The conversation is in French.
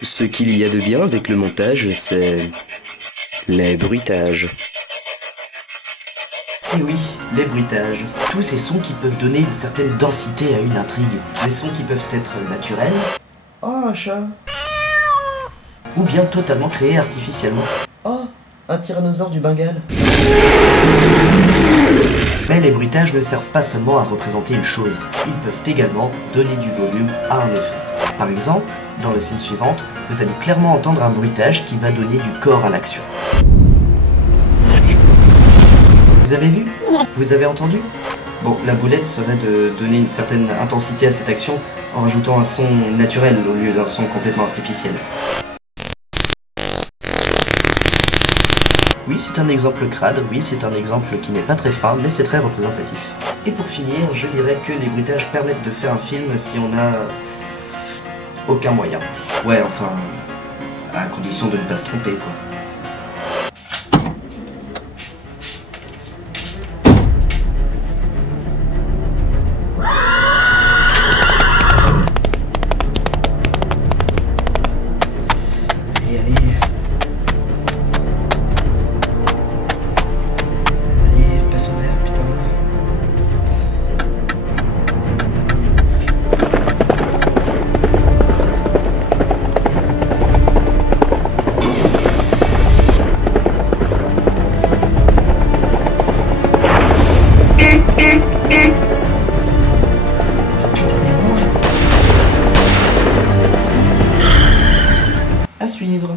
Ce qu'il y a de bien avec le montage, c'est les bruitages. Et oui, les bruitages. Tous ces sons qui peuvent donner une certaine densité à une intrigue. Des sons qui peuvent être naturels. Oh, un chat. Ou bien totalement créés artificiellement. Oh, un tyrannosaure du Bengale. Mais les bruitages ne servent pas seulement à représenter une chose. Ils peuvent également donner du volume à un effet. Par exemple, dans la scène suivante, vous allez clairement entendre un bruitage qui va donner du corps à l'action. Vous avez vu? Vous avez entendu? Bon, la boulette serait de donner une certaine intensité à cette action en rajoutant un son naturel au lieu d'un son complètement artificiel. Oui, c'est un exemple crade, oui, c'est un exemple qui n'est pas très fin, mais c'est très représentatif. Et pour finir, je dirais que les bruitages permettent de faire un film si on n'a aucun moyen. Ouais, enfin, à condition de ne pas se tromper, quoi. Allez, allez. Allez, passe au vert, putain. Putain, mais bouge. À suivre.